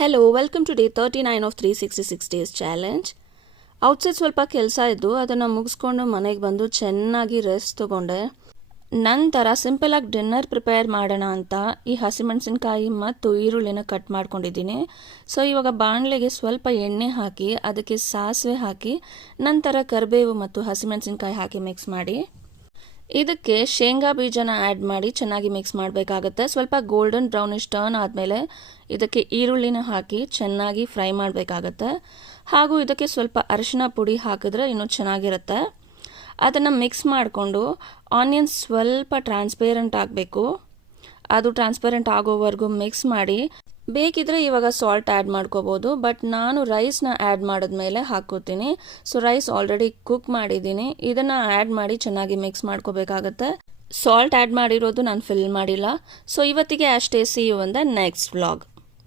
Hello welcome to day 39 of 366 days challenge. Outside ಸ್ವಲ್ಪ ಕೆಲಸ ಇದ್ದು ಅದನ್ನು ಮುಗಿಸ್ಕೊಂಡು ಮನೆಗೆ ಬಂದು ಚೆನ್ನಾಗಿ ರೆಸ್ಟ್ ತೊಗೊಂಡೆ. ನಂತರ ಸಿಂಪಲಾಗಿ ಡಿನ್ನರ್ ಪ್ರಿಪೇರ್ ಮಾಡೋಣ ಅಂತ ಈ ಹಸಿಮೆಣಸಿನ್ಕಾಯಿ ಮತ್ತು ಈರುಳ್ಳಿನ ಕಟ್ ಮಾಡ್ಕೊಂಡಿದ್ದೀನಿ. ಸೊ ಇವಾಗ ಬಾಣಲೆಗೆ ಸ್ವಲ್ಪ ಎಣ್ಣೆ ಹಾಕಿ ಅದಕ್ಕೆ ಸಾಸಿವೆ ಹಾಕಿ ನಂತರ ಕರಿಬೇವು ಮತ್ತು ಹಸಿಮೆಣಸಿನ್ಕಾಯಿ ಹಾಕಿ ಮಿಕ್ಸ್ ಮಾಡಿ ಇದಕ್ಕೆ ಶೇಂಗಾ ಬೀಜನ ಆ್ಯಡ್ ಮಾಡಿ ಚೆನ್ನಾಗಿ ಮಿಕ್ಸ್ ಮಾಡಬೇಕಾಗತ್ತೆ. ಸ್ವಲ್ಪ ಗೋಲ್ಡನ್ ಬ್ರೌನಿಶ್ ಟರ್ನ್ ಆದಮೇಲೆ ಇದಕ್ಕೆ ಈರುಳ್ಳಿನ ಹಾಕಿ ಚೆನ್ನಾಗಿ ಫ್ರೈ ಮಾಡಬೇಕಾಗತ್ತೆ. ಹಾಗೂ ಇದಕ್ಕೆ ಸ್ವಲ್ಪ ಅರಿಶಿನ ಪುಡಿ ಹಾಕಿದ್ರೆ ಇನ್ನೂ ಚೆನ್ನಾಗಿರುತ್ತೆ. ಅದನ್ನು ಮಿಕ್ಸ್ ಮಾಡಿಕೊಂಡು ಆನಿಯನ್ಸ್ ಸ್ವಲ್ಪ ಟ್ರಾನ್ಸ್ಪೇರೆಂಟ್ ಆಗಬೇಕು, ಅದು ಟ್ರಾನ್ಸ್ಪರೆಂಟ್ ಆಗೋವರೆಗೂ ಮಿಕ್ಸ್ ಮಾಡಿ ಬೇಕಿದ್ರೆ ಇವಾಗ ಸಾಲ್ಟ್ ಆ್ಯಡ್ ಮಾಡ್ಕೋಬೋದು. ಬಟ್ ನಾನು ರೈಸ್ನ ಆ್ಯಡ್ ಮಾಡಿದ್ಮೇಲೆ ಹಾಕ್ಕೋತೀನಿ. ಸೊ ರೈಸ್ ಆಲ್ರೆಡಿ ಕುಕ್ ಮಾಡಿದ್ದೀನಿ, ಇದನ್ನು ಆ್ಯಡ್ ಮಾಡಿ ಚೆನ್ನಾಗಿ ಮಿಕ್ಸ್ ಮಾಡ್ಕೋಬೇಕಾಗತ್ತೆ. ಸಾಲ್ಟ್ ಆ್ಯಡ್ ಮಾಡಿರೋದು ನಾನು ಫಿಲ್ ಮಾಡಿಲ್ಲ. ಸೊ ಇವತ್ತಿಗೆ ಅಷ್ಟೇ. See you in the next vlog.